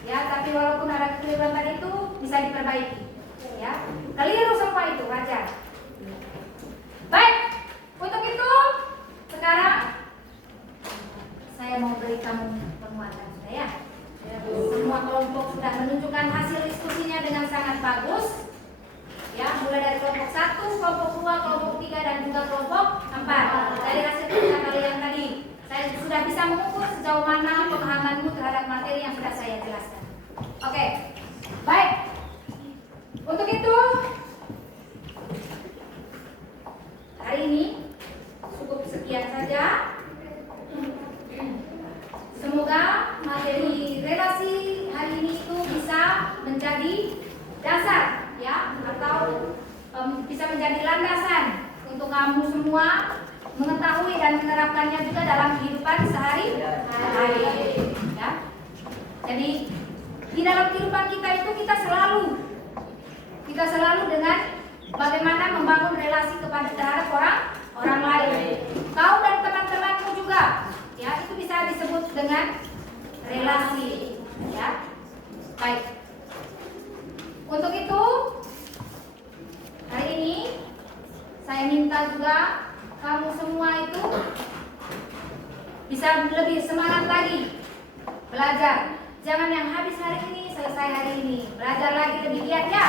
ya. Tapi walaupun ada kekeliruan tadi itu bisa diperbaiki, ya. Keliru semua itu wajar. Baik, untuk itu sekarang saya mau beri kamu penguatan, sudah ya. Semua kelompok sudah menunjukkan hasil diskusinya dengan sangat bagus. Ya, mulai dari kelompok 1, kelompok 2, kelompok 3 dan juga kelompok 4. Dari hasil kerja kalian tadi, saya sudah bisa mengukur sejauh mana pemahamanmu terhadap materi yang sudah saya jelaskan. Oke. Baik. Untuk itu hari ini cukup sekian saja. Semoga materi relasi hari ini itu bisa menjadi dasar, ya, atau bisa menjadi landasan untuk kamu semua mengetahui dan menerapkannya juga dalam kehidupan sehari-hari, ya. Jadi di dalam kehidupan kita itu kita selalu dengan bagaimana membangun relasi terhadap orang lain. Kau dan teman-temanmu juga, ya, itu bisa disebut dengan relasi, ya. Baik. Untuk itu hari ini saya minta juga kamu semua itu bisa lebih semangat lagi belajar. Jangan yang habis hari ini selesai hari ini. Belajar lagi lebih giat, ya.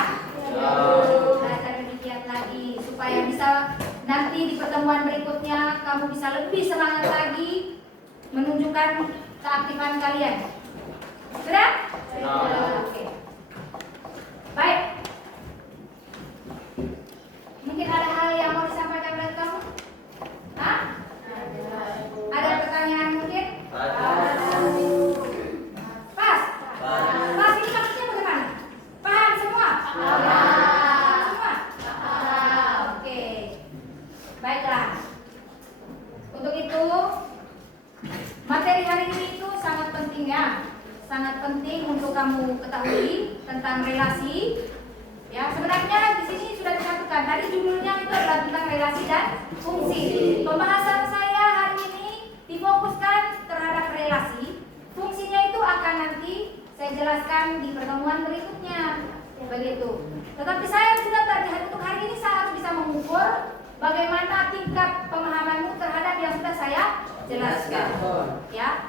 Belajar lebih giat lagi supaya bisa nanti di pertemuan berikutnya kamu bisa lebih semangat lagi menunjukkan keaktifan kalian. Sudah? Oke. Baik. Mungkin ada hal yang mau disampaikan oleh kamu? Hah? Ada pertanyaan mungkin? Pas? Pas ini maksudnya bagaimana? Paham semua? Semua? Oke. Baiklah. Untuk itu materi hari ini itu sangat penting, ya. Sangat penting untuk kamu ketahui tentang relasi. Ya, sebenarnya di sini sudah disatukan. Tadi judulnya itu adalah tentang relasi dan fungsi. Pembahasan saya hari ini difokuskan terhadap relasi. Fungsinya itu akan nanti saya jelaskan di pertemuan berikutnya. Begitu. Tetapi saya juga tadi untuk hari ini saya harus bisa mengukur bagaimana tingkat pemahamanmu terhadap yang sudah saya jelaskan. Ya.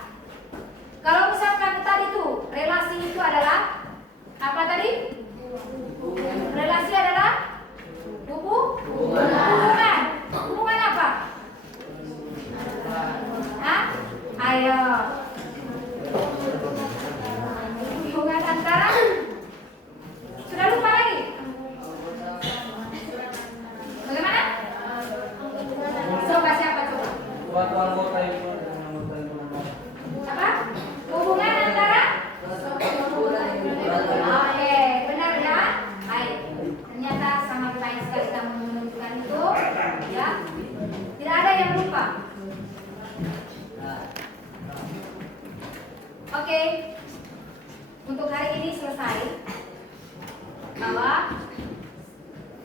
Kalau misalkan tadi itu relasi itu adalah apa tadi? Relasi adalah hubungan. Hubungan apa? Hah? Ayo. Hubungan antara? Sudah lupa lagi? Bagaimana? Coba siapa coba? Suatu anggota itu dengan anggota itu. Apa? Hubungan antara? Oke, benar ya? Baik. Ternyata sangat baik sekali kamu menunjukkan itu, ya. Tidak ada yang lupa. Oke. Untuk hari ini selesai. Bahwa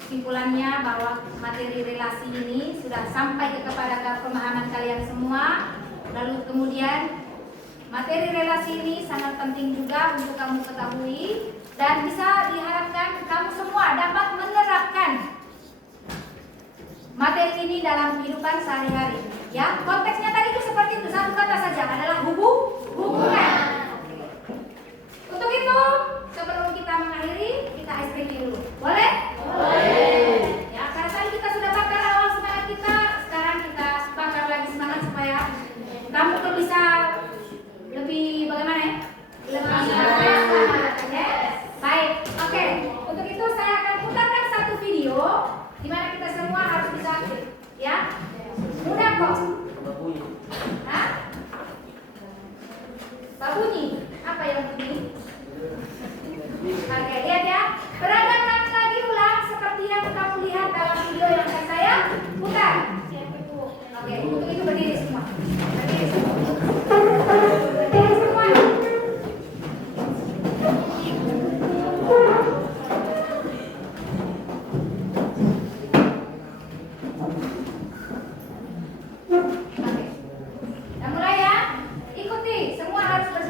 kesimpulannya bahwa materi relasi ini sudah sampai kepada pemahaman kalian semua. Lalu kemudian materi relasi ini sangat penting juga untuk kamu ketahui dan bisa diharapkan kamu semua dapat menerapkan materi ini dalam kehidupan sehari-hari. Ya, konteksnya tadi itu seperti itu, satu kata saja adalah hubungan. Untuk itu, sebelum kita mengakhiri, kita SPP dulu. Boleh? Boleh. Ya, karena tadi kita sudah bakar awal semangat kita, sekarang kita bakar lagi semangat supaya kamu tuh bisa lebih bagaimana ya? Lebih semangat. Yes. Baik. Oke. Untuk itu saya akan putarkan satu video di mana kita semua harus bisa, ya. Mudah kok. Hah? Pak bunyi. Apa yang bunyi? Oke, lihat ya. Peragakan lagi ulang seperti yang kamu lihat dalam video yang akan saya putar. Oke, untuk itu berdiri semua. Berdiri semua. Berdiri semua. Oke. Kita mulai ya. Ikuti, semua harus bersama.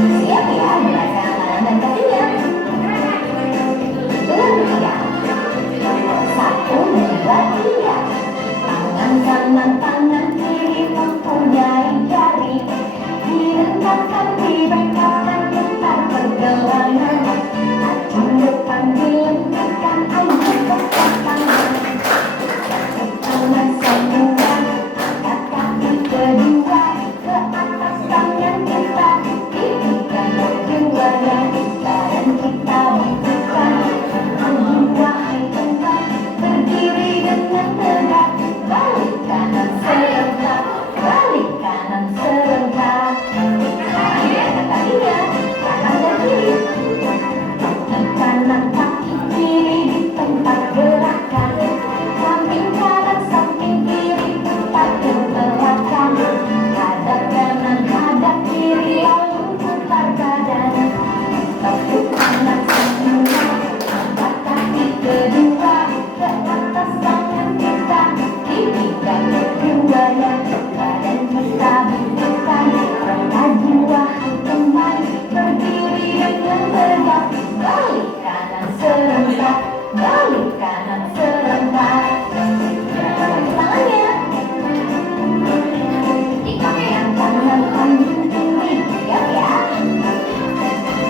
Siap ya, gerakan tangan dan kakinya. Hitungan ketiga. 1, 2, 3. Tangan kanan, tangan kiri mempunyai jari. Direntangkan, dibengkokkan, putar pergelangan. Maju depan dilentangkan, ayo tepuk tangan. Tepuk tangan semua, angkat kaki kedua ke atas tangan kita. Tinggikan berjuangnya, badan kita butuhkan. Wahai teman, berdiri dengan tegak. Balik kanan serentak, balik kanan serentak. Angkat kakinya, kanan dan kiri. Kanan kaki kiri di tempat gerakan. Samping kanan, samping kiri, putar ke belakang. Hadap kanan, hadap kiri, lalu putar badan. Tepuk tangan semua, angkat kaki kedua ke atas tangan kita. Tinggikan keduanya, badan kita butuhkan. Maju wahai teman, berdiri dengan tegak. Balik kanan serentak, balik kanan serentak. Bagi tangannya. Tangan kanan tangan kiri, siap ya.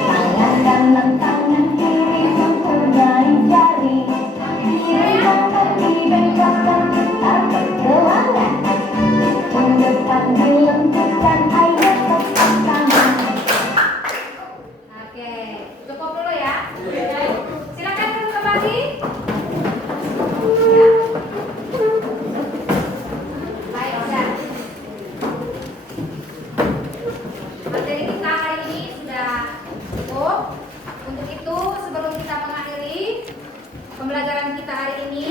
Tangan kanan tangan kiri mempunyai jari. Direntangkan, dibengkokkan, putar pergelangan. Hitung depan dilentangkan, ayo tepuk tangan. Oke, cukup dulu ya. Silakan duduk kembali. Ya. Baik, sudah. Materi kita hari ini sudah cukup. Untuk itu, sebelum kita mengakhiri pembelajaran kita hari ini,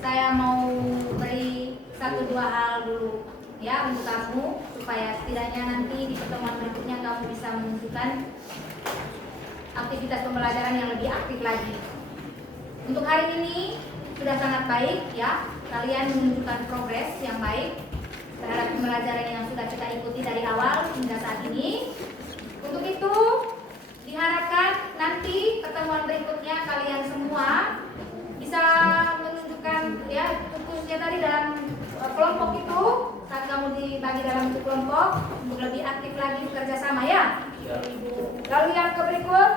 saya mau beri 1-2 hal dulu ya untuk kamu, supaya setidaknya nanti di pertemuan berikutnya kamu bisa menunjukkan aktivitas pembelajaran yang lebih aktif lagi. Untuk hari ini sudah sangat baik ya, kalian menunjukkan progres yang baik terhadap pembelajaran yang sudah kita ikuti dari awal hingga saat ini. Untuk itu diharapkan nanti pertemuan berikutnya kalian semua bisa menunjukkan ya, khususnya tadi dalam kelompok itu, saat kamu dibagi dalam satu kelompok untuk lebih aktif lagi bekerja sama ya. Lalu yang berikut,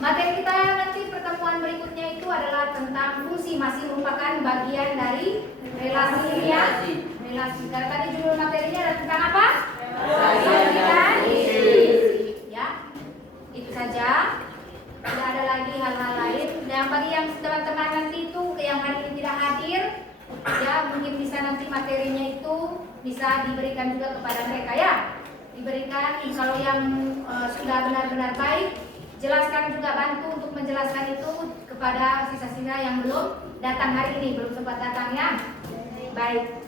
materi kita nanti pertemuan berikutnya itu adalah tentang fungsi, masih merupakan bagian dari relasi ya. Relasi. Karena tadi judul materinya ada tentang apa? Relasi. Ya, itu saja. Tidak ada lagi hal-hal lain. Yang bagi yang teman-teman nanti itu yang hari ini tidak hadir, ya mungkin bisa nanti materinya itu bisa diberikan juga kepada mereka ya. Diberikan kalau yang sudah benar-benar baik, jelaskan juga, bantu untuk menjelaskan itu kepada sisa-sisa yang belum datang hari ini, belum sempat datang ya. Baik,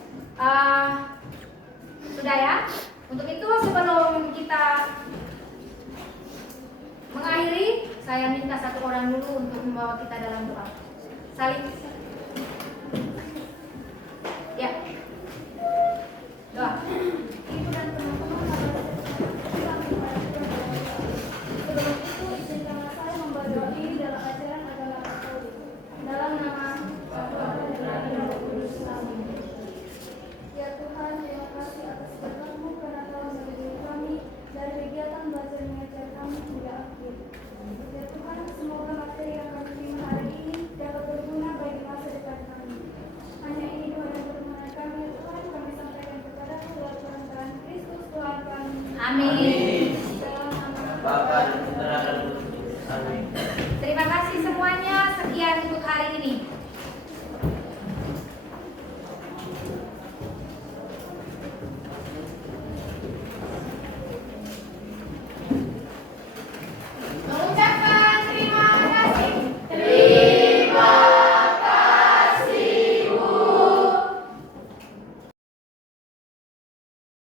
sudah ya. Untuk itu sebelum kita mengakhiri, saya minta satu orang dulu untuk membawa kita dalam doa. Saling. Ya. Doa. Ibu dan teman-teman sebelum itu izinkanlah saya membawa doa ini dalam ajaran agama Katolik. Dalam nama Bapa dan Putra dan Roh Kudus. Amin. Ya Tuhan, terima kasih atas berkat-Mu karena Telah melindungi kami dari kegiatan belajar mengajar kami hingga akhir. Ya Tuhan, semoga materi yang kami terima hari ini dapat berguna bagi masa depan kami. Hanya ini doa dan permohonan kami, ya Tuhan, kami sampaikan kepada-Mu lewat perantaraan Kristus Tuhan kami. Amin.